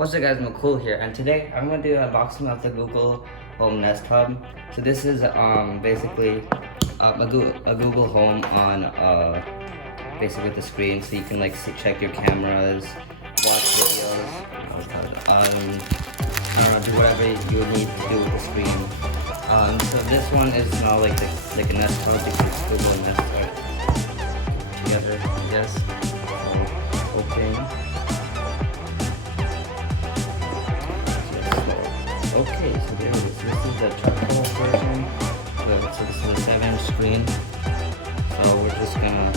What's up guys, Mikul here, and today I'm going to do an unboxing of the Google Home Nest Hub. So this is basically a Google Home on basically the screen, so you can like check your cameras, watch videos, I don't know, do whatever you need to do with the screen. So this one is now like a Nest Hub because it's Google Nest Hub together, I guess. So, open. Okay, so there it is. This is the charcoal version. So this is a 7-inch screen. So we're just gonna.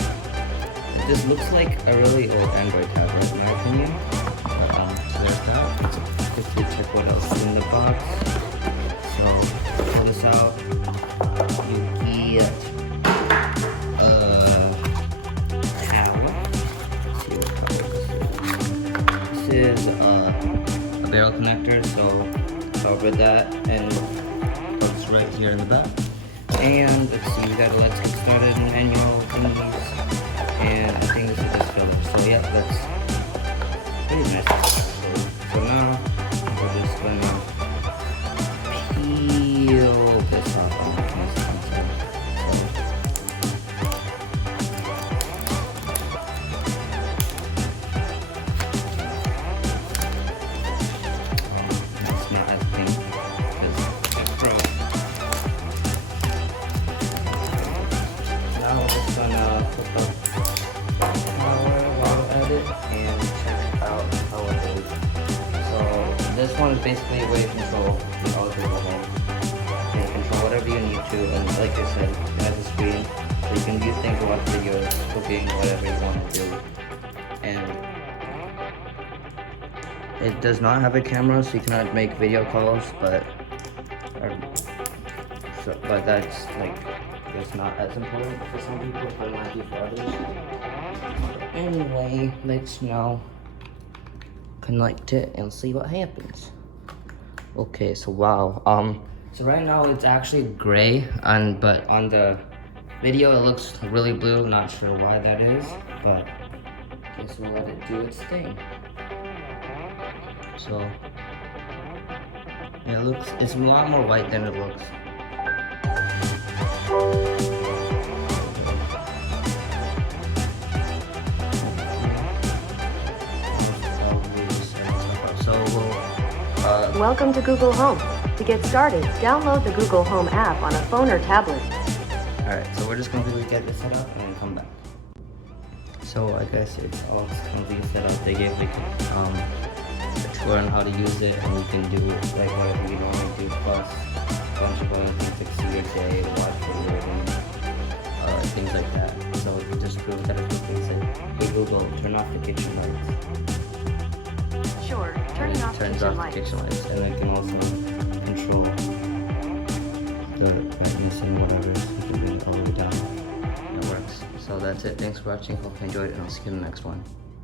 It just looks like a really old Android tablet, in my opinion. But, so there's that. Let's quickly check what else is in the box. So pull this out. You get a towel. Let's see what color this is. This is a barrel connector. So I'll read that and it's right here in the back. And let's see, we gotta let's get started manual thingies. And I think this is this color. So yeah, that's pretty nice. So now we're just gonna peel this off. This one is basically a way to control the Google Home. You can control whatever you need to, and like I said, it has a screen, so you can do things, watch videos, cooking, whatever you want to do. And it does not have a camera, so you cannot make video calls, but that's like, it's not as important for some people, but it might be for others. Anyway, let's now connect it and see what happens. Okay, so wow. So right now it's actually gray, but on the video it looks really blue. Not sure why that is, but I guess we'll let it do its thing. So yeah, it's a lot more white than it looks. Welcome to Google Home. To get started, download the Google Home app on a phone or tablet. Alright, so we're just going to get this set up and then come back. So I guess it's all completely set up. They gave you a tour on how to use it, and you can do like whatever you normally do, plus a bunch of other things like see your day, watch videos, and things like that. So just prove that it's basic. Hey Google, turn off the kitchen lights. Sure, turning off turns kitchen off lights. the kitchen lights, and I can also control the brightness and whatever, so you can bring it all the way down. It works. So that's it. Thanks for watching. Hope you enjoyed it, and I'll see you in the next one.